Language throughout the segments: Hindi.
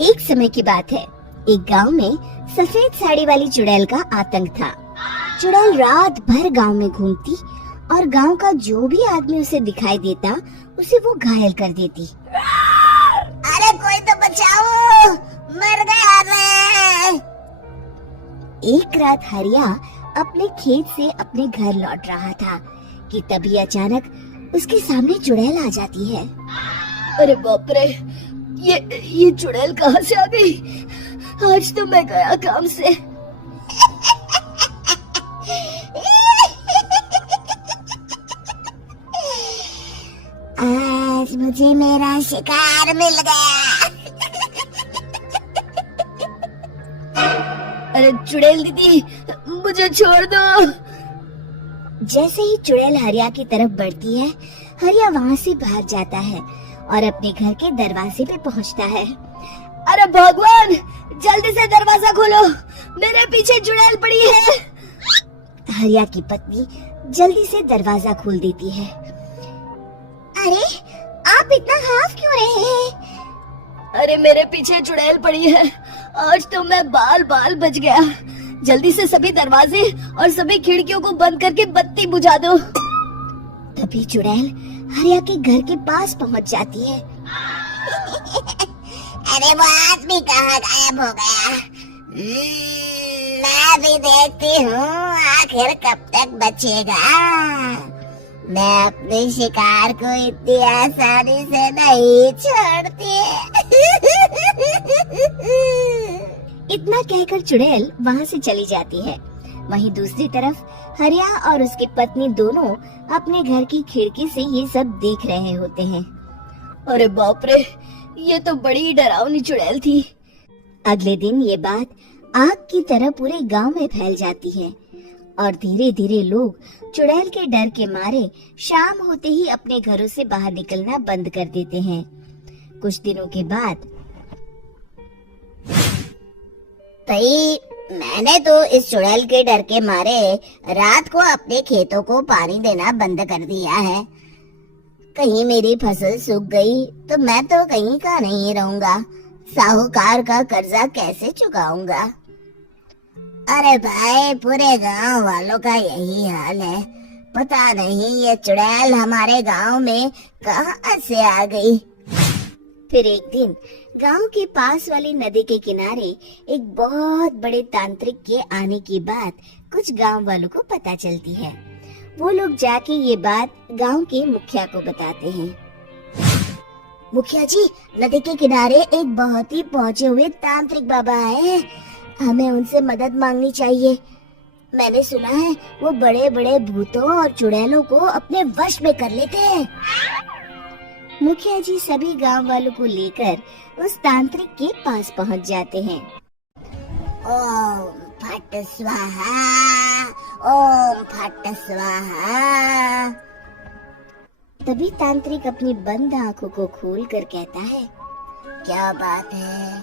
एक समय की बात है। एक गांव में सफेद साड़ी वाली चुड़ैल का आतंक था। चुड़ैल रात भर गांव में घूमती और गांव का जो भी आदमी उसे दिखाई देता उसे वो घायल कर देती। अरे कोई तो बचाओ, मर गया मैं। एक रात हरिया अपने खेत से अपने घर लौट रहा था कि तभी अचानक उसके सामने चुड़ैल आ जाती है। अरे बाप रे, ये चुड़ैल कहाँ से आ गई? आज तो मैं गया काम से। आज मुझे मेरा शिकार मिल गया। अरे चुड़ैल दीदी, मुझे छोड़ दो। जैसे ही चुड़ैल हरिया की तरफ बढ़ती है, हरिया वहाँ से भाग जाता है और अपने घर के दरवाजे पे पहुँचता है। अरे भगवान, जल्दी से दरवाजा खोलो, मेरे पीछे चुड़ैल पड़ी है। हरिया की पत्नी जल्दी से दरवाजा खोल देती है। अरे आप इतना हाफ क्यों रहे हैं? अरे मेरे पीछे चुड़ैल पड़ी है, आज तो मैं बाल बाल बच गया। जल्दी से सभी दरवाजे और सभी खिड़कियों को बंद करके बत्ती बुझा दो। तभी चुड़ैल हरिया के घर के पास पहुंच जाती है। अरे वो आदमी कहाँ गायब हो गया? मैं भी देखती हूँ आखिर कब तक बचेगा। मैं अपने शिकार को इतनी आसानी से नहीं छोड़ती। इतना कहकर चुड़ैल वहाँ से चली जाती है। वहीं दूसरी तरफ हरिया और उसकी पत्नी दोनों अपने घर की खिड़की से ये सब देख रहे होते हैं। अरे बाप रे, ये तो बड़ी डरावनी चुड़ैल थी। अगले दिन ये बात आग की तरह पूरे गांव में फैल जाती है और धीरे धीरे लोग चुड़ैल के डर के मारे शाम होते ही अपने घरों से बाहर निकलना बंद कर देते हैं। कुछ दिनों के बाद भाई, मैंने तो इस चुड़ैल के डर के मारे रात को अपने खेतों को पानी देना बंद कर दिया है। कहीं मेरी फसल सूख गई तो मैं तो कहीं का नहीं रहूंगा। साहूकार का कर्जा कैसे चुकाऊंगा? अरे भाई, पूरे गांव वालों का यही हाल है। पता नहीं ये चुड़ैल हमारे गांव में कहां से आ गई। फिर एक दिन गांव के पास वाली नदी के किनारे एक बहुत बड़े तांत्रिक के आने की बात कुछ गांव वालों को पता चलती है। वो लोग जाके ये बात गांव के मुखिया को बताते हैं। मुखिया जी, नदी के किनारे एक बहुत ही पहुंचे हुए तांत्रिक बाबा हैं। हमें उनसे मदद मांगनी चाहिए। मैंने सुना है वो बड़े बड़े भूतों और चुड़ैलों को अपने वश में कर लेते हैं। मुखिया जी सभी गांव वालों को लेकर उस तांत्रिक के पास पहुंच जाते हैं। ओम फट स्वाहा, ओम फट स्वाहा। तभी तांत्रिक अपनी बंद आंखों को खोलकर कहता है, क्या बात है?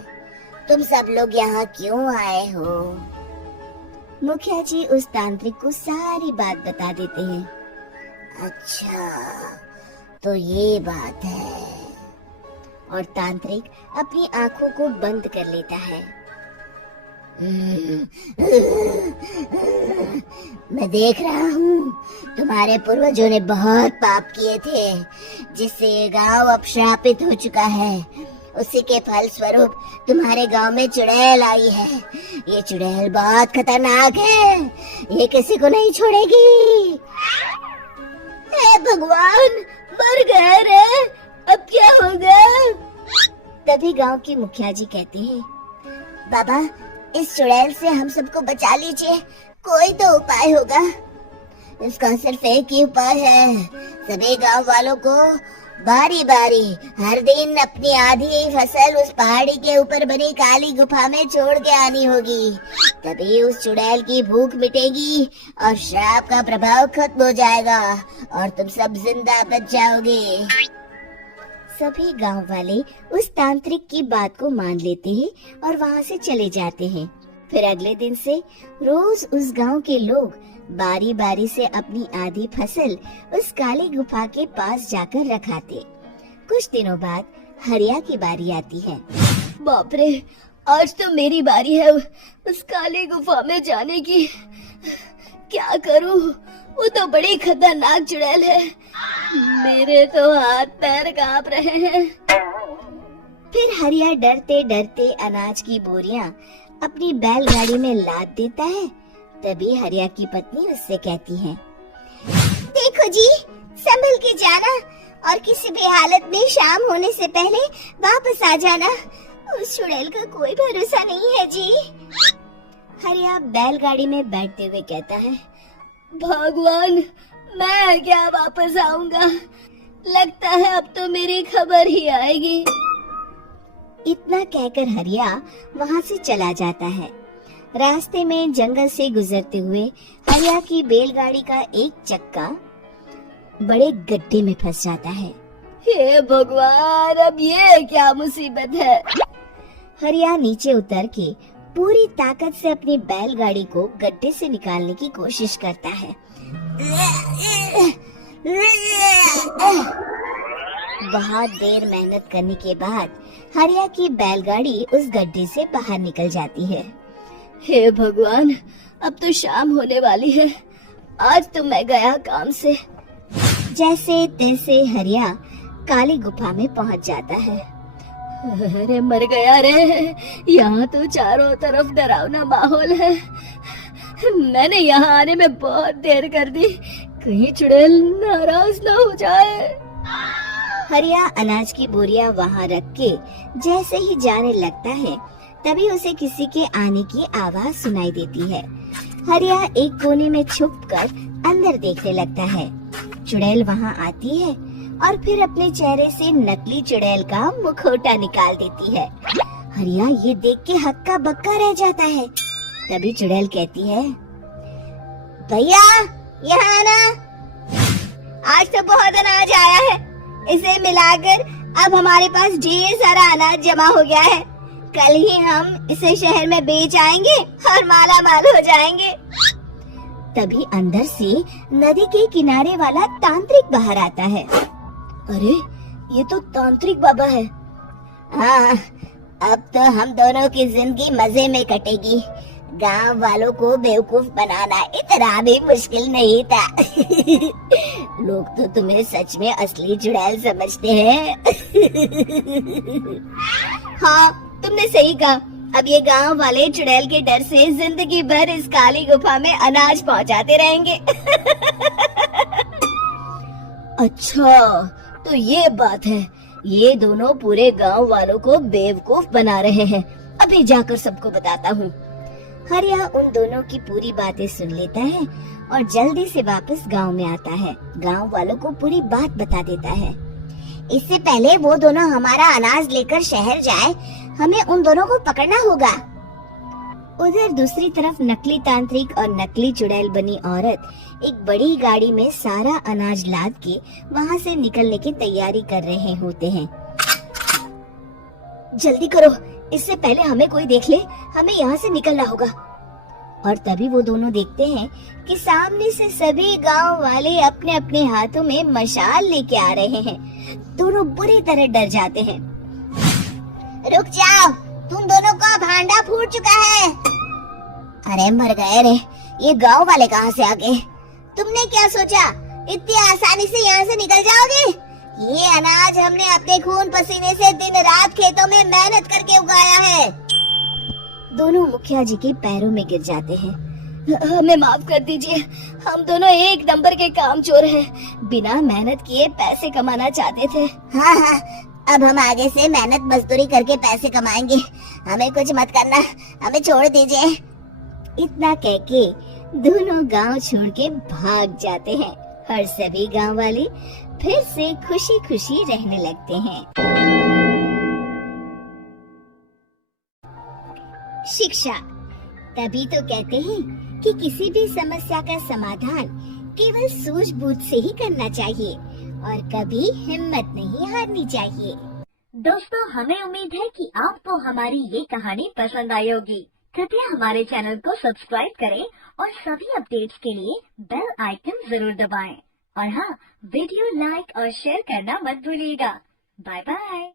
तुम सब लोग यहाँ क्यों आए हो? मुखिया जी उस तांत्रिक को सारी बात बता देते हैं। अच्छा, तो ये बात है। और तांत्रिक अपनी आंखों को बंद कर लेता है। मैं देख रहा हूँ तुम्हारे पूर्वजों ने बहुत पाप किए थे, जिससे ये गांव अब श्रापित हो चुका है। उसी के फल स्वरूप तुम्हारे गांव में चुड़ैल आई है। ये चुड़ैल बहुत खतरनाक है, ये किसी को नहीं छोड़ेगी। हे भगवान, मर गए रे, अब क्या होगा? तभी गांव के मुखिया जी कहते हैं, बाबा, इस चुड़ैल से हम सबको बचा लीजिए। कोई तो उपाय होगा। इसका सिर्फ एक ही उपाय है। सभी गांव वालों को बारी बारी हर दिन अपनी आधी फसल उस पहाड़ी के ऊपर बनी काली गुफा में छोड़ के आनी होगी। तभी उस चुड़ैल की भूख मिटेगी और श्राप का प्रभाव खत्म हो जाएगा और तुम सब जिंदा बच जाओगे। सभी गांव वाले उस तांत्रिक की बात को मान लेते हैं और वहां से चले जाते हैं। फिर अगले दिन से रोज उस गांव के लोग बारी बारी से अपनी आधी फसल उस काली गुफा के पास जाकर रखाते। कुछ दिनों बाद हरिया की बारी आती है। बाप रे, आज तो मेरी बारी है उस काली गुफा में जाने की। क्या करूं? वो तो बड़ी खतरनाक चुड़ैल है। मेरे तो हाथ पैर कांप रहे हैं। फिर हरिया डरते डरते अनाज की बोरियां अपनी बैलगाड़ी में लाद देता है। तभी हरिया की पत्नी उससे कहती है, देखो जी, संभल के जाना और किसी भी हालत में शाम होने से पहले वापस आ जाना। उस चुड़ैल का कोई भरोसा नहीं है जी। हरिया बैलगाड़ी में बैठते हुए कहता है, भगवान, मैं क्या वापस आऊंगा? लगता है अब तो मेरी खबर ही आएगी। इतना कहकर हरिया वहाँ से चला जाता है। रास्ते में जंगल से गुजरते हुए हरिया की बैलगाड़ी का एक चक्का बड़े गड्ढे में फंस जाता है। हे भगवान, अब ये क्या मुसीबत है? हरिया नीचे उतर के पूरी ताकत से अपनी बैलगाड़ी को गड्ढे से निकालने की कोशिश करता है। बहुत देर मेहनत करने के बाद हरिया की बैलगाड़ी उस गड्ढे से बाहर निकल जाती है। हे भगवान, अब तो शाम होने वाली है। आज तो मैं गया काम से। जैसे तैसे हरिया काली गुफा में पहुंच जाता है। अरे मर गया रे, यहाँ तो चारों तरफ डरावना माहौल है। मैंने यहाँ आने में बहुत देर कर दी, कहीं चुड़ैल नाराज ना हो जाए। हरिया अनाज की बोरियां वहाँ रख के जैसे ही जाने लगता है, तभी उसे किसी के आने की आवाज सुनाई देती है। हरिया एक कोने में छुपकर अंदर देखने लगता है। चुड़ैल वहाँ आती है और फिर अपने चेहरे से नकली चुड़ैल का मुखौटा निकाल देती है। हरिया ये देख के हक्का बक्का रह जाता है। तभी चुड़ैल कहती है, भैया यहाँ आना, आज तो बहुत अनाज आया है। इसे मिलाकर अब हमारे पास ढेर सारा अनाज जमा हो गया है। कल ही हम इसे शहर में बेच आएंगे और माला माल हो जाएंगे। तभी अंदर से नदी के किनारे वाला तांत्रिक बाहर आता है। अरे, ये तो तांत्रिक बाबा है। हाँ, अब तो हम दोनों की जिंदगी मजे में कटेगी। गांव वालों को बेवकूफ बनाना इतना भी मुश्किल नहीं था। लोग तो तुम्हें सच में असली चुड़ैल समझते हैं। हाँ, तुमने सही कहा। अब ये गांव वाले चुड़ैल के डर से जिंदगी भर इस काली गुफा में अनाज पहुंचाते रहेंगे। अच्छा, तो ये बात है। ये दोनों पूरे गांव वालों को बेवकूफ बना रहे हैं। अभी जाकर सबको बताता हूँ। हरिया उन दोनों की पूरी बातें सुन लेता है और जल्दी से वापस गांव में आता है। गांव वालों को पूरी बात बता देता है। इससे पहले वो दोनों हमारा अनाज लेकर शहर जाए, हमें उन दोनों को पकड़ना होगा। उधर दूसरी तरफ नकली तांत्रिक और नकली चुड़ैल बनी औरत एक बड़ी गाड़ी में सारा अनाज लाद के वहाँ से निकलने की तैयारी कर रहे होते हैं। जल्दी करो, इससे पहले हमें कोई देख ले। हमें यहाँ से निकलना होगा। और तभी वो दोनों देखते हैं कि सामने से सभी गांव वाले अपने अपने हाथों में मशाल लेके आ रहे हैं। दोनों बुरी तरह डर जाते हैं। रुक जाओ, तुम दोनों का भांडा फूट चुका है। अरे मर गए रे, ये गांव वाले कहाँ से आ गए? तुमने क्या सोचा इतनी आसानी से यहाँ से निकल जाओगे? ये अनाज हमने अपने खून पसीने से दिन रात खेतों में मेहनत करके उगाया है। दोनों मुखिया जी के पैरों में गिर जाते हैं। हमें माफ कर दीजिए, हम दोनों एक नंबर के कामचोर हैं। बिना मेहनत किए पैसे कमाना चाहते थे। हाँ हाँ, अब हम आगे से मेहनत मजदूरी करके पैसे कमाएंगे। हमें कुछ मत करना, हमें छोड़ दीजिए। इतना कह के दोनों गांव छोड़ के भाग जाते हैं और सभी गांव वाले फिर से खुशी खुशी रहने लगते हैं। शिक्षा, तभी तो कहते हैं कि किसी भी समस्या का समाधान केवल सूझबूझ से ही करना चाहिए और कभी हिम्मत नहीं हारनी चाहिए। दोस्तों, हमें उम्मीद है कि आपको हमारी ये कहानी पसंद आई होगी। कृपया हमारे चैनल को सब्सक्राइब करें और सभी अपडेट्स के लिए बेल आइकन जरूर दबाएं। और हाँ, वीडियो लाइक और शेयर करना मत भूलिएगा। Bye bye.